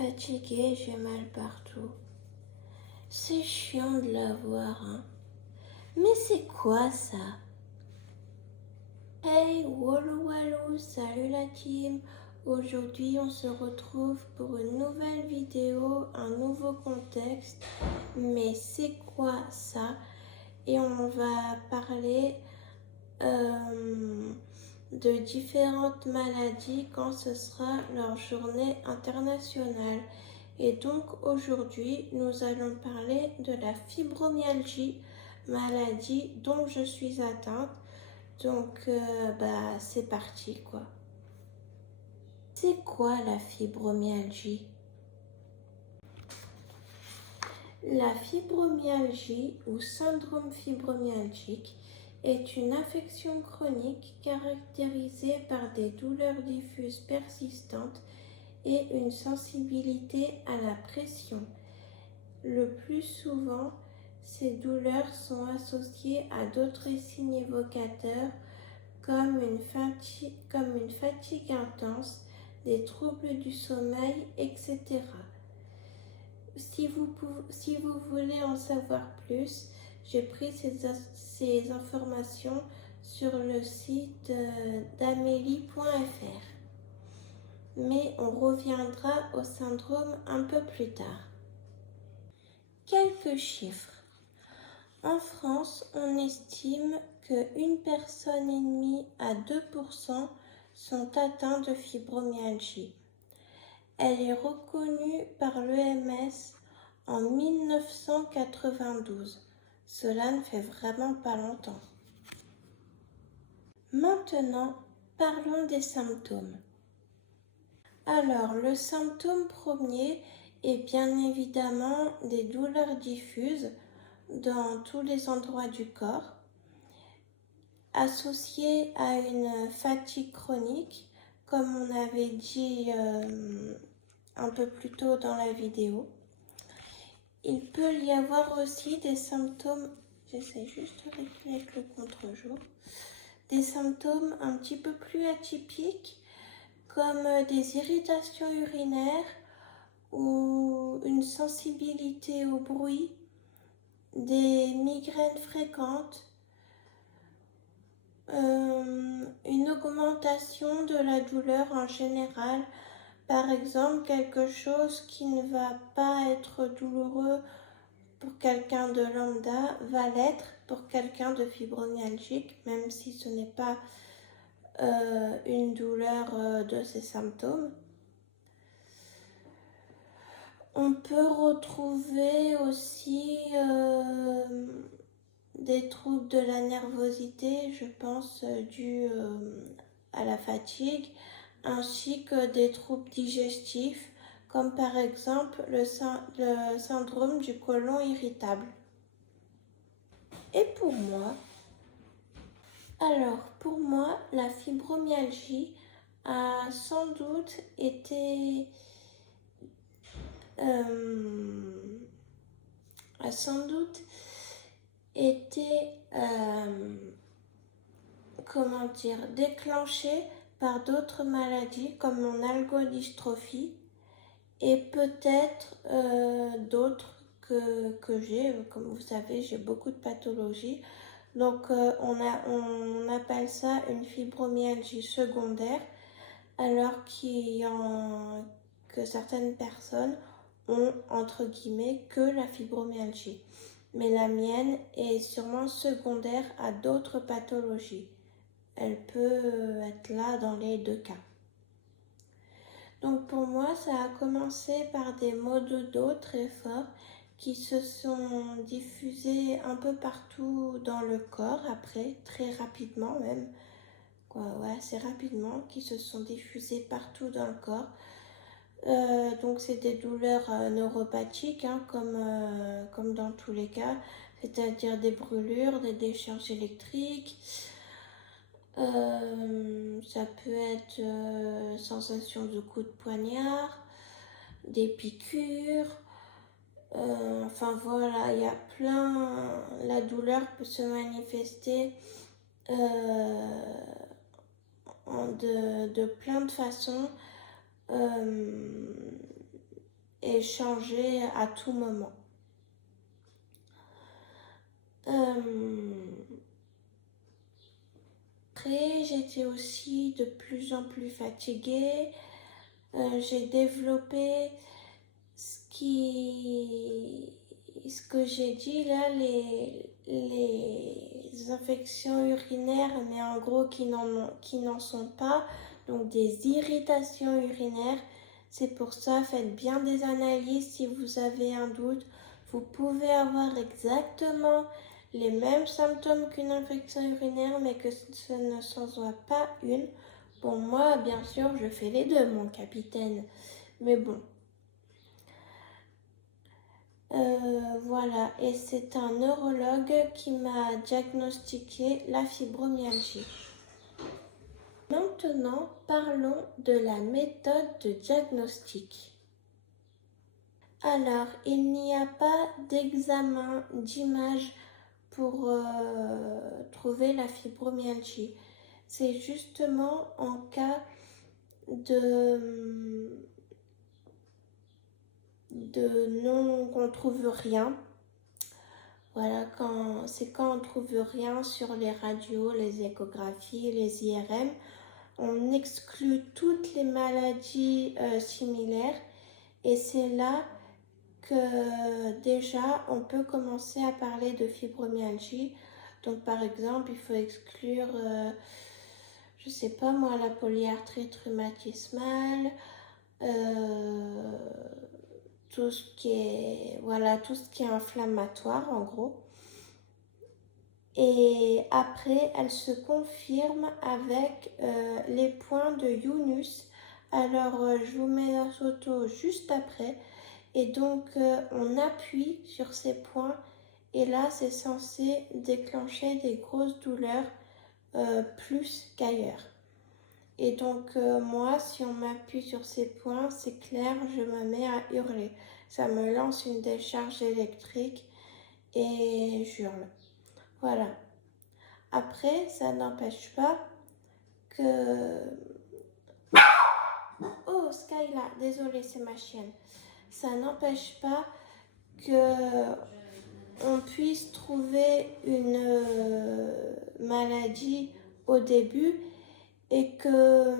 fatiguée, j'ai mal partout. C'est chiant de l'avoir, hein. Mais c'est quoi ça? Hey, walou walou, salut la team. Aujourd'hui, on se retrouve pour une nouvelle vidéo, un nouveau contexte. Mais c'est quoi ça? Et on va parler de différentes maladies quand ce sera leur journée internationale. Et donc aujourd'hui, nous allons parler de la fibromyalgie, maladie dont je suis atteinte. Donc c'est parti quoi. C'est quoi la fibromyalgie? La fibromyalgie ou syndrome fibromyalgique est une affection chronique caractérisée par des douleurs diffuses persistantes et une sensibilité à la pression. Le plus souvent, ces douleurs sont associées à d'autres signes évocateurs comme une fatigue intense, des troubles du sommeil, etc. Si vous voulez en savoir plus, j'ai pris ces informations sur le site d'amélie.fr. Mais on reviendra au syndrome un peu plus tard. Quelques chiffres. En France, on estime qu'une personne et demie à 2% sont atteints de fibromyalgie. Elle est reconnue par l'OMS en 1992. Cela ne fait vraiment pas longtemps. Maintenant, parlons des symptômes. Alors, le symptôme premier est bien évidemment des douleurs diffuses dans tous les endroits du corps, associées à une fatigue chronique, comme on avait dit un peu plus tôt dans la vidéo. Il peut y avoir aussi des symptômes, j'essaie juste de régler avec le contre-jour, des symptômes un petit peu plus atypiques, comme des irritations urinaires ou une sensibilité au bruit, des migraines fréquentes, une augmentation de la douleur en général, par exemple quelque chose qui ne va pas être douloureux pour quelqu'un de lambda va l'être pour quelqu'un de fibromyalgique, même si ce n'est pas une douleur de ces symptômes. On peut retrouver aussi des troubles de la nervosité, je pense, dus à la fatigue, ainsi que des troubles digestifs, comme par exemple le syndrome du côlon irritable. Et pour moi, la fibromyalgie a sans doute été déclenchée par d'autres maladies comme mon algodystrophie et peut-être d'autres que j'ai. Comme vous savez, j'ai beaucoup de pathologies. Donc on appelle ça une fibromyalgie secondaire, alors que certaines personnes ont entre guillemets que la fibromyalgie. Mais la mienne est sûrement secondaire à d'autres pathologies. Elle peut être là dans les deux cas. Donc pour moi, ça a commencé par des maux de dos très forts qui se sont diffusés un peu partout dans le corps après, très rapidement même. Assez rapidement, qui se sont diffusés partout dans le corps. Donc c'est des douleurs neuropathiques, hein, comme dans tous les cas, c'est-à-dire des brûlures, des décharges électriques. Ça peut être sensation de coups de poignard, des piqûres. Enfin voilà, il y a plein. La douleur peut se manifester de plein de façons. et changer à tout moment. Après, j'étais aussi de plus en plus fatiguée. J'ai développé ce que j'ai dit là, les infections urinaires, mais en gros qui n'en sont pas, donc des irritations urinaires. C'est pour ça, faites bien des analyses si vous avez un doute. Vous pouvez avoir exactement les mêmes symptômes qu'une infection urinaire, mais que ce ne s'en soit pas une. Bon, moi, bien sûr, je fais les deux, mon capitaine. Mais bon. Voilà, et c'est un neurologue qui m'a diagnostiqué la fibromyalgie. Maintenant, parlons de la méthode de diagnostic. Alors, il n'y a pas d'examen d'image pour trouver la fibromyalgie. C'est justement en cas de non, qu'on trouve rien. Voilà, c'est quand on trouve rien sur les radios, les échographies, les IRM, on exclut toutes les maladies similaires et c'est là que déjà on peut commencer à parler de fibromyalgie. Donc par exemple, il faut exclure, je sais pas moi, la polyarthrite rhumatismale, tout ce qui est inflammatoire en gros. Et après, elle se confirme avec les points de Yunus. Alors, je vous mets la photo juste après. Et donc, on appuie sur ces points. Et là, c'est censé déclencher des grosses douleurs plus qu'ailleurs. Et donc, moi, si on m'appuie sur ces points, c'est clair, je me mets à hurler. Ça me lance une décharge électrique et j'hurle. Voilà. Après, ça n'empêche pas que... Oh, Skyla, désolée, c'est ma chienne. Ça n'empêche pas que on puisse trouver une maladie au début et que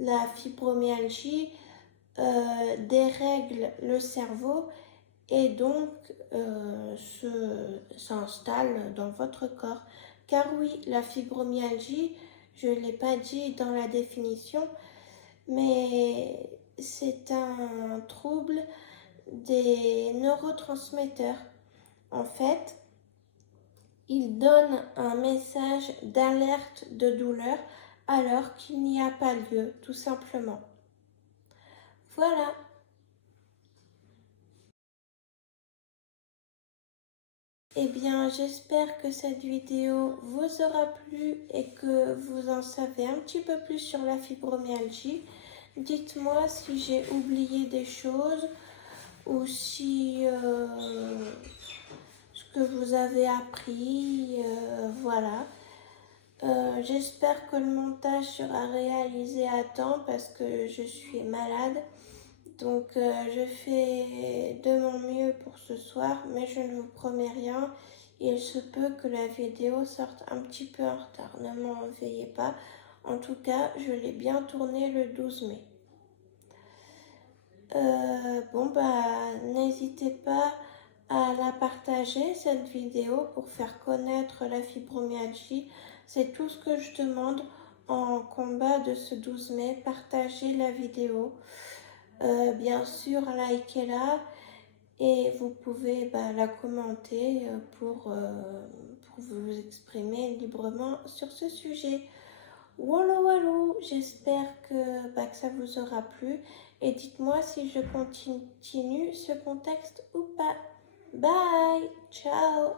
la fibromyalgie dérègle le cerveau et donc s'installe dans votre corps. Car oui, la fibromyalgie, je ne l'ai pas dit dans la définition, mais c'est un trouble des neurotransmetteurs. En fait, il donne un message d'alerte de douleur alors qu'il n'y a pas lieu, tout simplement. Voilà. Eh bien, j'espère que cette vidéo vous aura plu et que vous en savez un petit peu plus sur la fibromyalgie. Dites-moi si j'ai oublié des choses ou si ce que vous avez appris, voilà. J'espère que le montage sera réalisé à temps parce que je suis malade. Donc je fais de mon mieux pour ce soir, mais je ne vous promets rien. Il se peut que la vidéo sorte un petit peu en retard, ne m'en veuillez pas. En tout cas, je l'ai bien tournée le 12 mai. N'hésitez pas à la partager cette vidéo pour faire connaître la fibromyalgie. C'est tout ce que je demande en combat de ce 12 mai. Partagez la vidéo. Bien sûr, likez-la et vous pouvez la commenter pour vous exprimer librement sur ce sujet. Wallo wallo, j'espère que ça vous aura plu et dites-moi si je continue ce contexte ou pas. Bye, ciao.